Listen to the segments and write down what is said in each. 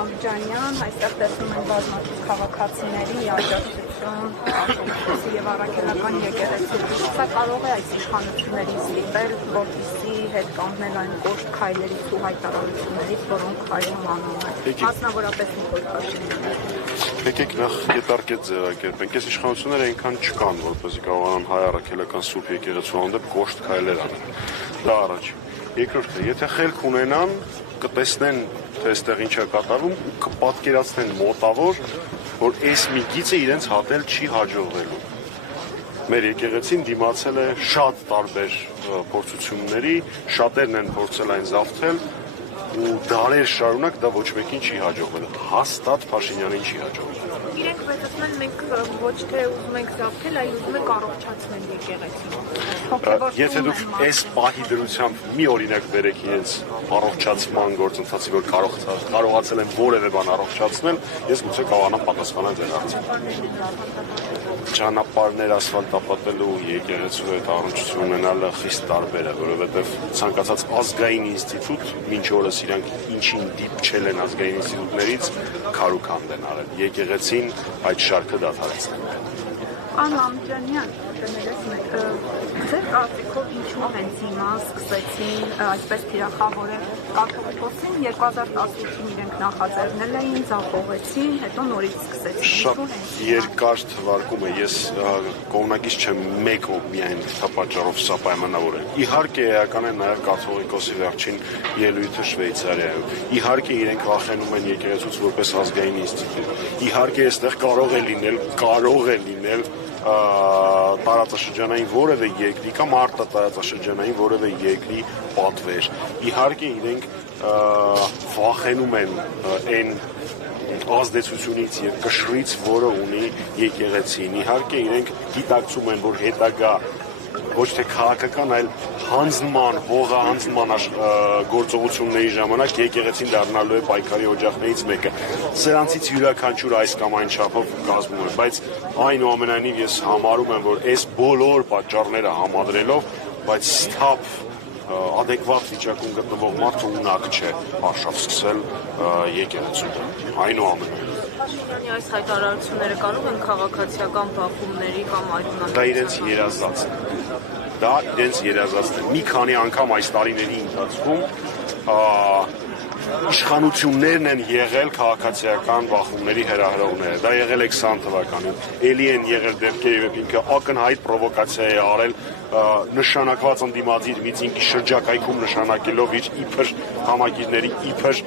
Ամջանյան, այստեղ տեսնում են բազմաթիվ քաղաքացիների աջակցություն, արտոնոմոսի եւ առաքելական եկեղեցու։ Սա կարող է այս իշխանություններին ստիպել, որպեսզի հետ կանգնել այն կոշտ քայլերից ու հայտարարություններից, որոնք հայում անում են։ Մասնավորապես Նիկոլ Փաշինյանը։ Եկեք նախ ետարկեց ձևակերպենք, այս իշխանությունները այնքան չկան, որպեսզի կարողանան հայ առաքելական սուրբ եկեղեցու հանդեպ կոշտ քայլեր անել։ Դա առաջ։ Երկրորդը, եթե խելք ունենան, կտեսնեն, թե այստեղ ինչ է կատարվում, կպատկերացնեն մոտավոր, որ այս մի գիծը իրենց հատել չի հաջողվելու։ Մեր եկեղեցին դիմացել է շատ տարբեր փորձությունների, շատերն են փորձել այն զավթել, ու դարեր շարունակ դա ոչ մեկին չի հաջողվել, հաստատ Փաշինյանին չի հաջողվել։ Իրենք վերցնում են մենք ոչ թե ուզում ենք զավթել, այլ ուզում ենք առողջացնել եկեղեցին։ Եթե դուք այս պահի դրությամբ մի օրինակ բերեք իրենց առողջացման գործընթացի, որ կարողացել են որևէ բան առողջացնել, ես գուցե կարողանամ պատասխանել ձեր հարցին։ Ճանապարհներ ասֆալտապատելու եկեղեցու հետ առնչություն ունենալը խիստ տարբեր է, որովհետև ցանկացած ազգային ինստիտուտ մինչ օրս իրանք ինչին դիպչել են ազգային ինստիտուտներից քարուքանդ են արել։ Եկեղեցին այդ շարքը դադարեցնել։ Պարոն Ամջանյան, ձեր կարծիքով ինչու հենց հիմա սկսեցին այսպես թիրախավորել կաթողիկոսին 2018-ին իրենք նախաձեռնել էին, ձախողեցին, հետո նորից սկսեցին։ Շատ երկար թվարկում է, ես կողմնակից չեմ մեկ միայն պատճառով սա պայմանավոր է։ Իհարկե էական է նաև կաթողիկոսի վերջին ելույթը Շվեյցարիայում։ Իհարկե իրենք վախենում են եկեղեցուց որպես ազգային ինստիտուտ։ Իհարկե այստեղ կարող է լինել տարածաշրջանային որևէ երկրի կամ արտատարածաշրջանային որևէ երկրի պատվեր։ Իհարկե իրենք վախենում են այն ազդեցությունից եւ կշռից, որը ունի եկեղեցին։ Իհարկե իրենք գիտակցում են, որ հետագա ոչ թե քաղաքական, այլ հանձնման, հողահանձնման գործողությունների ժամանակ եկեղեցին դառնալու է պայքարի օջախներից մեկը։ Սրանցից յուրաքանչյուրը այս կամ այն չափով կազմում է, բայց այնուամենայնիվ ես համարում եմ, որ այս բոլոր պատճառները համադրելով, բայց սթափ adekvat վիճակում գտնվող մարդը ունակ չէ արշավ սկսել եկեղեցու։ Այնուամենայնիվ Փաշինյանի այս հայտարարությունները կարող են քաղաքացիական բախումների կամ այլ դա իրենց երազածն է։ Դա իրենց երազածն է։ Մի քանի անգամ այս տարիների ընթացքում իշխանություններն են եղել քաղաքացիական բախումների հրահրողները։ Դա եղել է 20 թվականին։ Էլի են եղել դեպքեր, երբ ինքը ակնհայտ պրովոկացիա է արել նշանակված ընդդիմադիր միծինգի շրջակայքում նշանակելով իր իբր համագիրների իբր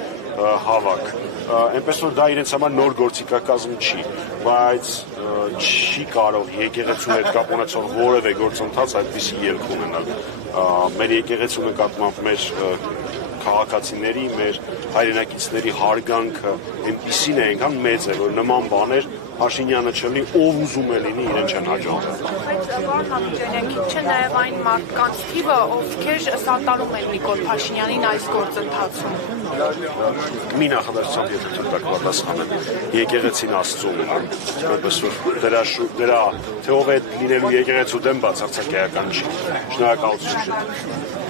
հավաք։ Այնպես որ դա իրենց համար նոր գործիքակազմ չի, բայց չի կարող եկեղեցու հետ կապ ունեցող որևէ գործընթաց այդպիսի ելք ունենալ։ Մեր եկեղեցու նկատմամբ մեր քաղաքացիների, մեր հայրենակիցների հարգանքը այնպիսին է, այնքան մեծ է, որ նման բաներ Փաշինյանը չլինի, ով ուզում է լինի, իրեն չեն հաջողվել։ Բայց պարոն Ամջանյան, քիչ է նաև այն մարդկանց թիվը, ովքեր սատարում են Նիկոլ Փաշինյանին այս գործընթացում։ Մի նախադասությամբ եթե թույլ տաք պատասխանեմ, եկեղեցին Աստծուն, որպես որ դրա թե ով է լինելու եկեղեցու դեմ բացարձակ էական չի։ Շնորհակալություն։